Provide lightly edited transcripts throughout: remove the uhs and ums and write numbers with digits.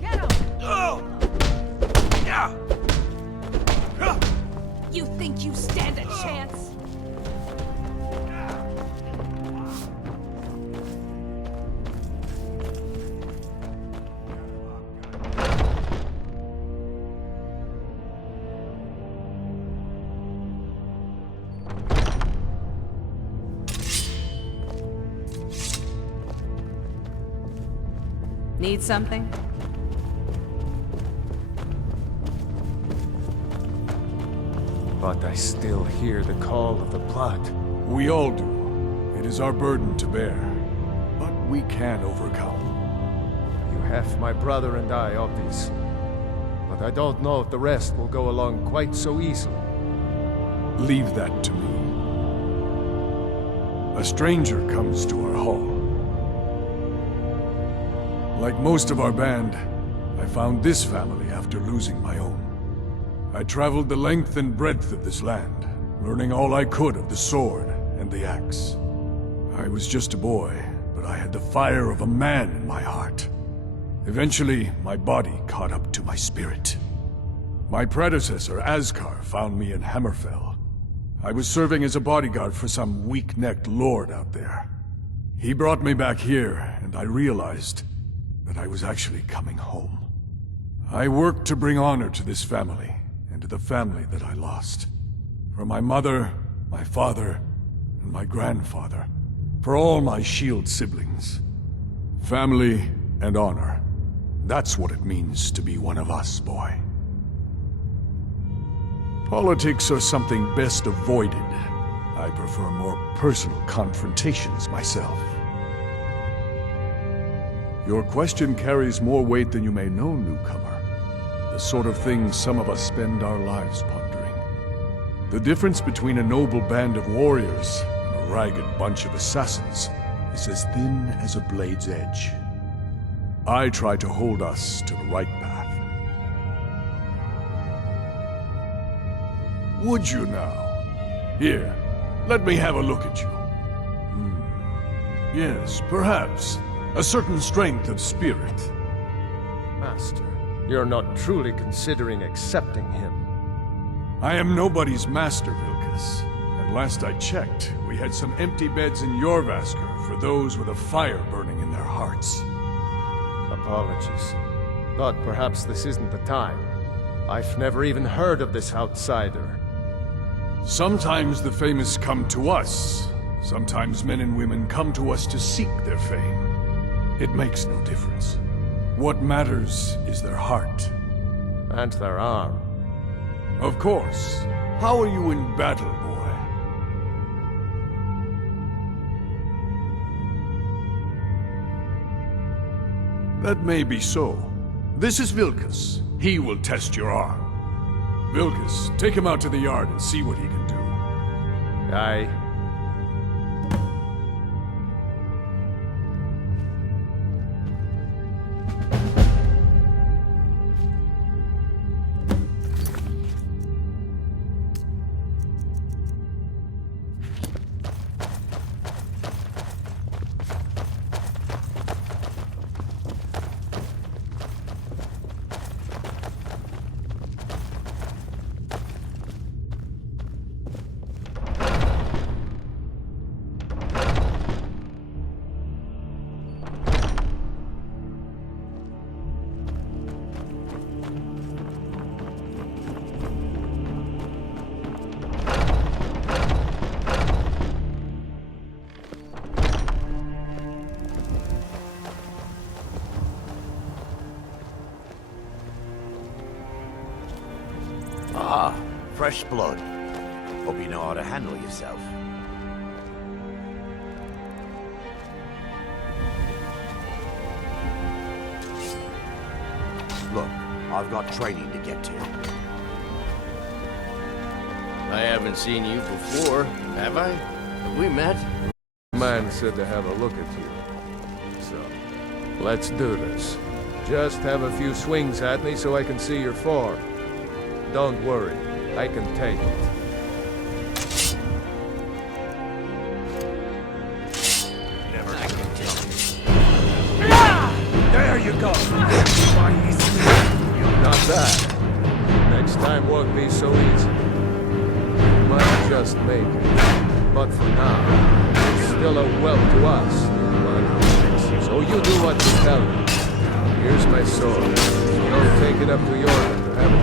Get him! You think you stand a chance? Need something? But I still hear the call of the blood. We all do. It is our burden to bear. But we can overcome. You have my brother and I, obvious. But I don't know if the rest will go along quite so easily. Leave that to me. A stranger comes to our hall. Like most of our band, I found this family after losing my own. I traveled the length and breadth of this land, learning all I could of the sword and the axe. I was just a boy, but I had the fire of a man in my heart. Eventually, my body caught up to my spirit. My predecessor, Askar, found me in Hammerfell. I was serving as a bodyguard for some weak-necked lord out there. He brought me back here, and I realized that I was actually coming home. I worked to bring honor to this family, and to the family that I lost. For my mother, my father, and my grandfather. For all my shield siblings. Family and honor. That's what it means to be one of us, boy. Politics are something best avoided. I prefer more personal confrontations myself. Your question carries more weight than you may know, newcomer. The sort of thing some of us spend our lives pondering. The difference between a noble band of warriors and a ragged bunch of assassins is as thin as a blade's edge. I try to hold us to the right path. Would you now? Here, let me have a look at you. Yes, perhaps. A certain strength of spirit. Master, you're not truly considering accepting him. I am nobody's master, Vilkas. And last I checked, we had some empty beds in Jorvaskr for those with a fire burning in their hearts. Apologies. But perhaps this isn't the time. I've never even heard of this outsider. Sometimes the famous come to us. Sometimes men and women come to us to seek their fame. It makes no difference. What matters is their heart. And their arm. Of course. How are you in battle, boy? That may be so. This is Vilkas. He will test your arm. Vilkas, take him out to the yard and see what he can do. Aye. Ah, fresh blood. Hope you know how to handle yourself. Look, I've got training to get to. I haven't seen you before, have I? Have we met? Man said to have a look at you. So, let's do this. Just have a few swings at me so I can see your form. Don't worry, I can take it. Never I can tell. you go. Not that. Next time won't be so easy. Might just make it. But for now, it's still a whelp to us. But, so you do what you tell me. Here's my sword. Don't take it up to your end to have it.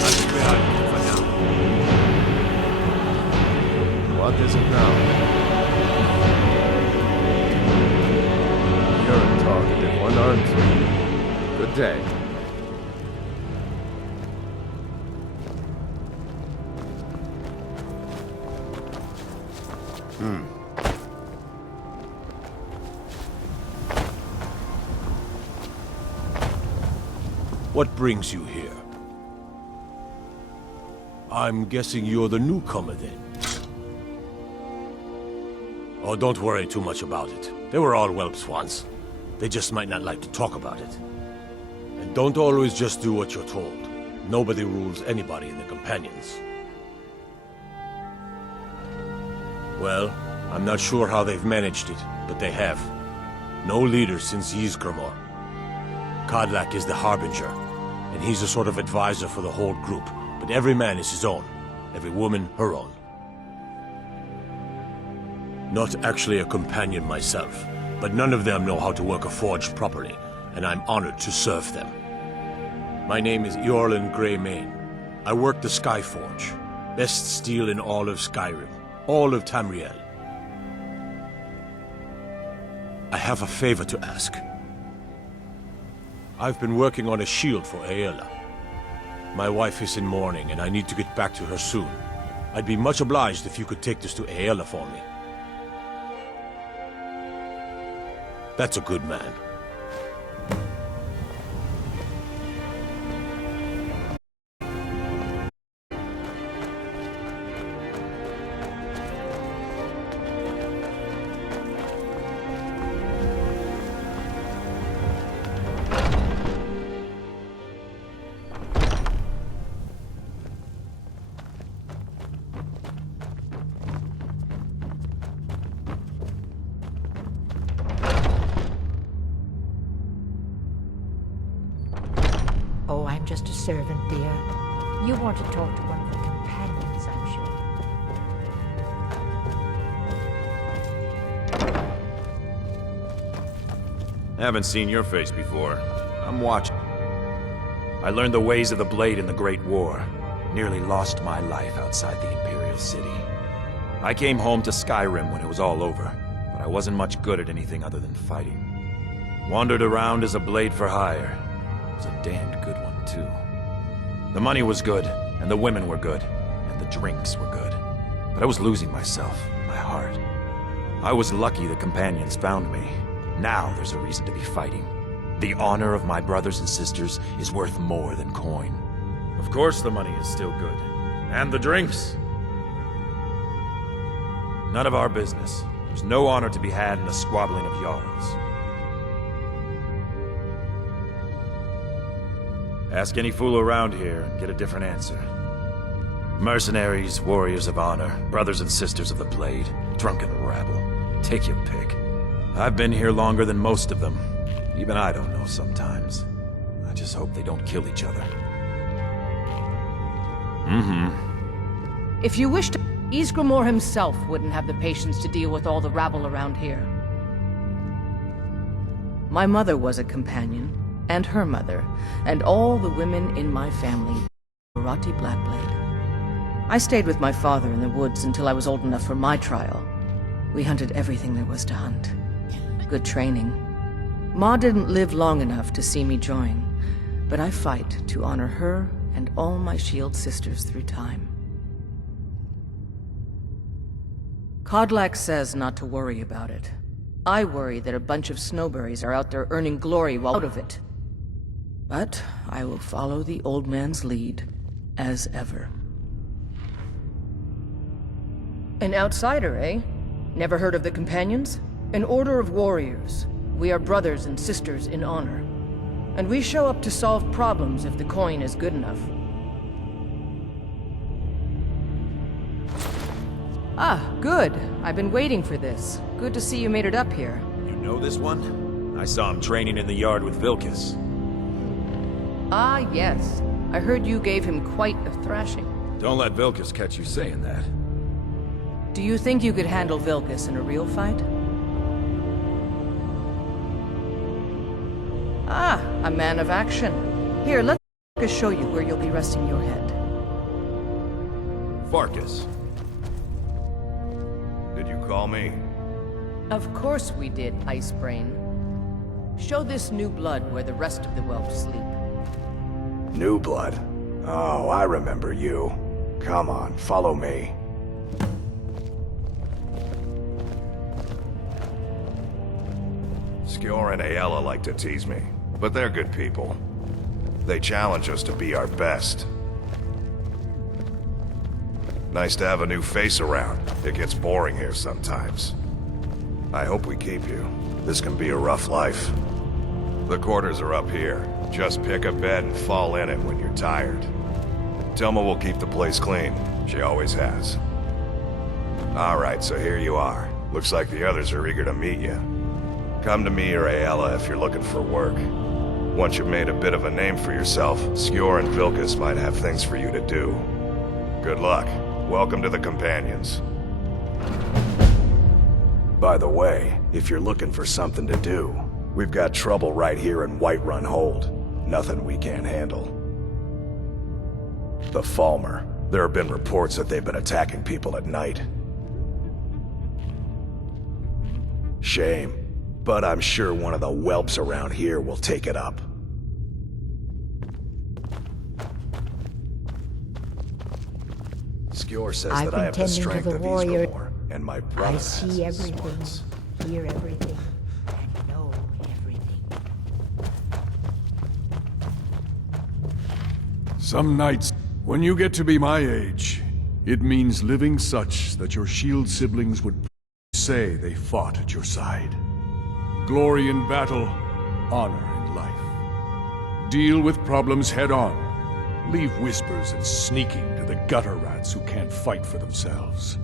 I'll be behind you for now. What is it now? You're a talkative one, aren't you? Good day. What brings you here? I'm guessing you're the newcomer then. Oh, don't worry too much about it. They were all whelps once. They just might not like to talk about it. And don't always just do what you're told. Nobody rules anybody in the Companions. Well, I'm not sure how they've managed it, but they have. No leader since Ysgramor. Kodlak is the Harbinger, and he's a sort of advisor for the whole group, but every man is his own, every woman her own. Not actually a companion myself, but none of them know how to work a forge properly, and I'm honored to serve them. My name is Eorlin Greymane. I work the Skyforge, best steel in all of Skyrim, all of Tamriel. I have a favor to ask. I've been working on a shield for Aela. My wife is in mourning, and I need to get back to her soon. I'd be much obliged if you could take this to Aela for me. That's a good man. Oh, I'm just a servant, dear. You want to talk to one of the companions, I'm sure. Haven't seen your face before. I'm watching. I learned the ways of the blade in the Great War. Nearly lost my life outside the Imperial City. I came home to Skyrim when it was all over, but I wasn't much good at anything other than fighting. Wandered around as a blade for hire. It was a damned good one, too. The money was good, and the women were good, and the drinks were good. But I was losing myself, my heart. I was lucky the companions found me. Now there's a reason to be fighting. The honor of my brothers and sisters is worth more than coin. Of course the money is still good. And the drinks. None of our business. There's no honor to be had in the squabbling of Jarls. Ask any fool around here and get a different answer. Mercenaries, warriors of honor, brothers and sisters of the blade, drunken rabble. Take your pick. I've been here longer than most of them. Even I don't know sometimes. I just hope they don't kill each other. If you wish to... Ysgramor himself wouldn't have the patience to deal with all the rabble around here. My mother was a companion, and her mother, and all the women in my family, Barati Blackblade. I stayed with my father in the woods until I was old enough for my trial. We hunted everything there was to hunt. Good training. Ma didn't live long enough to see me join, but I fight to honor her and all my shield sisters through time. Kodlak says not to worry about it. I worry that a bunch of snowberries are out there earning glory while out of it. But I will follow the old man's lead, as ever. An outsider, eh? Never heard of the Companions? An order of warriors. We are brothers and sisters in honor. And we show up to solve problems if the coin is good enough. Ah, good. I've been waiting for this. Good to see you made it up here. Know this one? I saw him training in the yard with Vilkas. Ah, yes. I heard you gave him quite a thrashing. Don't let Vilkas catch you saying that. Do you think you could handle Vilkas in a real fight? Ah, a man of action. Here, let Vilkas show you where you'll be resting your head. Farkas. Did you call me? Of course we did, Icebrain. Show this new blood where the rest of the whelps sleep. New blood? Oh, I remember you. Come on, follow me. Skjor and Aella like to tease me, but they're good people. They challenge us to be our best. Nice to have a new face around. It gets boring here sometimes. I hope we keep you. This can be a rough life. The quarters are up here. Just pick a bed and fall in it when you're tired. Telma will keep the place clean. She always has. Alright, so here you are. Looks like the others are eager to meet you. Come to me or Aella if you're looking for work. Once you've made a bit of a name for yourself, Skjor and Vilkas might have things for you to do. Good luck. Welcome to the Companions. By the way, if you're looking for something to do, we've got trouble right here in Whiterun Hold. Nothing we can't handle. The Falmer. There have been reports that they've been attacking people at night. Shame. But I'm sure one of the whelps around here will take it up. Skjor says I've that I have the been tending to strength the of warrior. Ysgramor, and my brother I see has his everything, swords. hear everything, and know everything. Some nights, when you get to be my age, it means living such that your shield siblings would say they fought at your side. Glory in battle, honor in life. Deal with problems head on. Leave whispers and sneaking to the gutter rats who can't fight for themselves.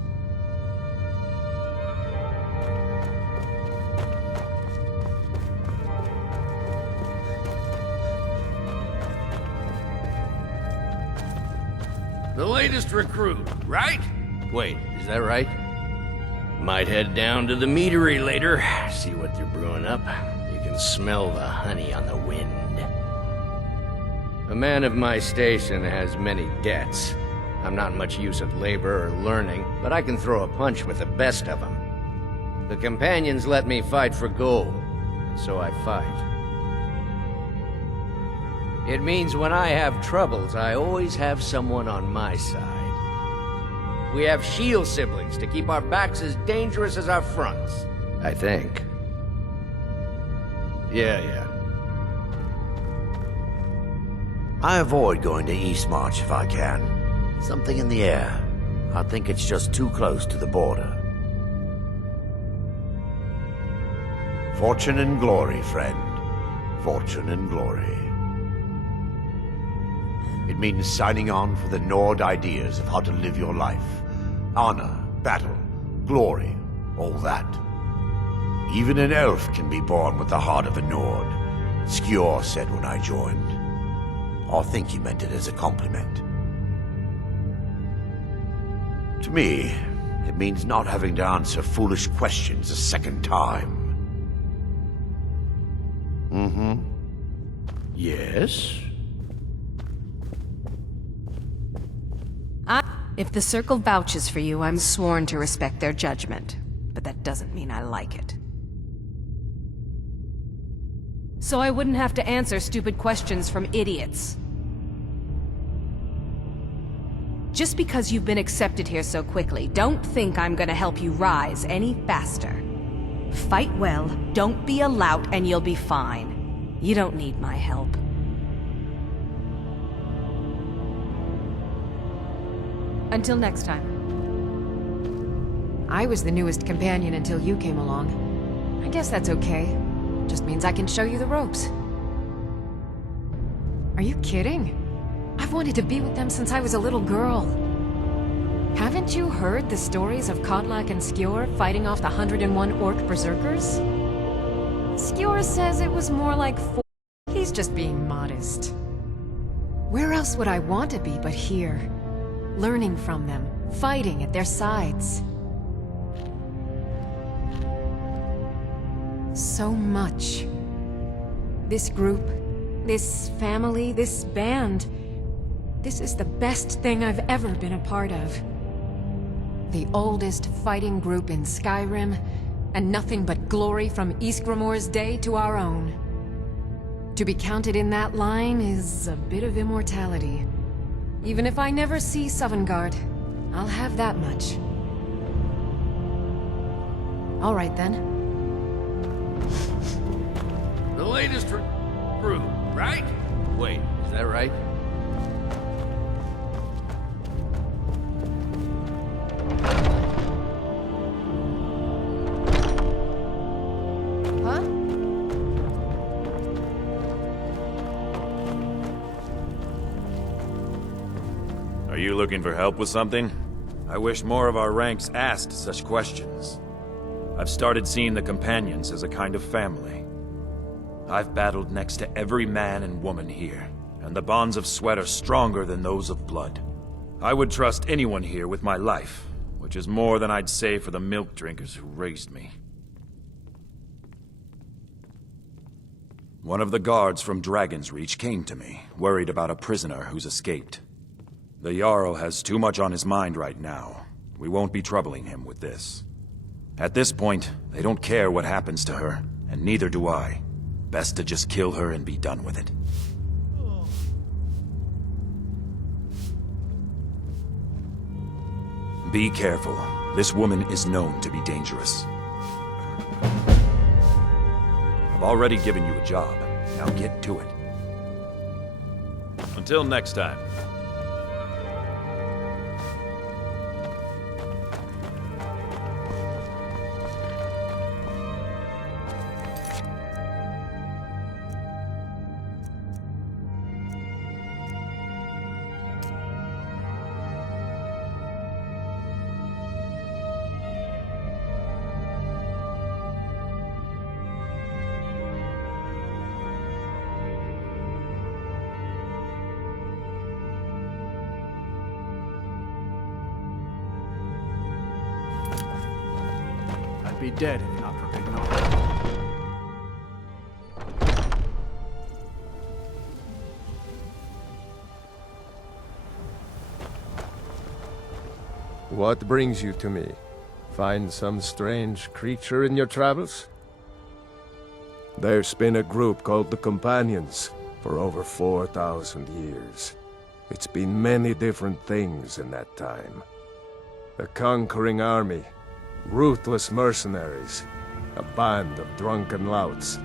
The latest recruit, right? Wait, is that right? Might head down to the meadery later, see what they're brewing up. You can smell the honey on the wind. A man of my station has many debts. I'm not much use at labor or learning, but I can throw a punch with the best of them. The Companions let me fight for gold, and so I fight. It means when I have troubles, I always have someone on my side. We have shield siblings to keep our backs as dangerous as our fronts, I think. Yeah. I avoid going to Eastmarch if I can. Something in the air. I think it's just too close to the border. Fortune and glory, friend. Fortune and glory. It means signing on for the Nord ideas of how to live your life. Honor, battle, glory, all that. Even an elf can be born with the heart of a Nord, Skjor said when I joined. I think he meant it as a compliment. To me, it means not having to answer foolish questions a second time. Yes? If the Circle vouches for you, I'm sworn to respect their judgment. But that doesn't mean I like it. So I wouldn't have to answer stupid questions from idiots. Just because you've been accepted here so quickly, don't think I'm gonna help you rise any faster. Fight well, don't be a lout, and you'll be fine. You don't need my help. Until next time. I was the newest companion until you came along. I guess that's okay. Just means I can show you the ropes. Are you kidding? I've wanted to be with them since I was a little girl. Haven't you heard the stories of Kodlak and Skjor fighting off the 101 orc berserkers? Skjor says it was more like 4. He's just being modest. Where else would I want to be but here? Learning from them, fighting at their sides. So much. This group, this family, this band. This is the best thing I've ever been a part of. The oldest fighting group in Skyrim, and nothing but glory from Ysgramor's day to our own. To be counted in that line is a bit of immortality. Even if I never see Sovngarde, I'll have that much. All right then. The latest recruit, right? Wait, is that right? Huh? Are you looking for help with something? I wish more of our ranks asked such questions. I've started seeing the Companions as a kind of family. I've battled next to every man and woman here, and the bonds of sweat are stronger than those of blood. I would trust anyone here with my life, which is more than I'd say for the milk drinkers who raised me. One of the guards from Dragon's Reach came to me, worried about a prisoner who's escaped. The Jarl has too much on his mind right now. We won't be troubling him with this. At this point, they don't care what happens to her, and neither do I. Best to just kill her and be done with it. Be careful. This woman is known to be dangerous. I've already given you a job. Now get to it. Until next time. Be dead if not for Big Nog. What brings you to me? Find some strange creature in your travels? There's been a group called the Companions for over 4,000 years. It's been many different things in that time. A conquering army, ruthless mercenaries, a band of drunken louts,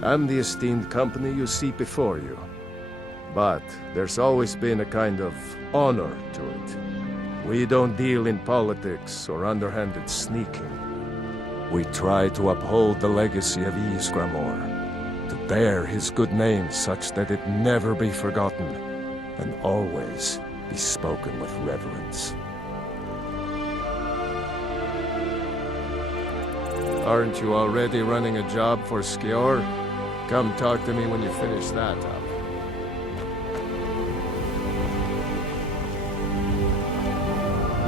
and the esteemed company you see before you. But there's always been a kind of honor to it. We don't deal in politics or underhanded sneaking. We try to uphold the legacy of Ysgramor, to bear his good name such that it never be forgotten, and always be spoken with reverence. Aren't you already running a job for Skjor? Come talk to me when you finish that up.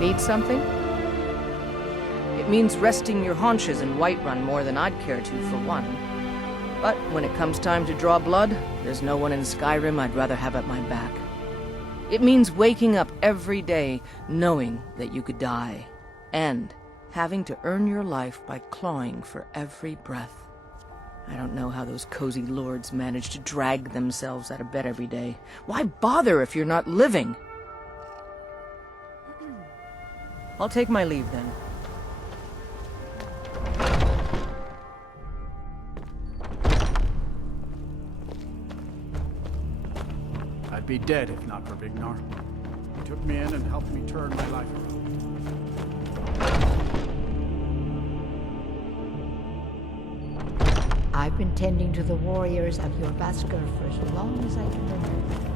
Need something? It means resting your haunches in Whiterun more than I'd care to, for one. But when it comes time to draw blood, there's no one in Skyrim I'd rather have at my back. It means waking up every day knowing that you could die, and having to earn your life by clawing for every breath. I don't know how those cozy lords manage to drag themselves out of bed every day. Why bother if you're not living? I'll take my leave then. I'd be dead if not for Vignar. He took me in and helped me turn my life around. I've been tending to the warriors of your Vasker for as long as I can remember.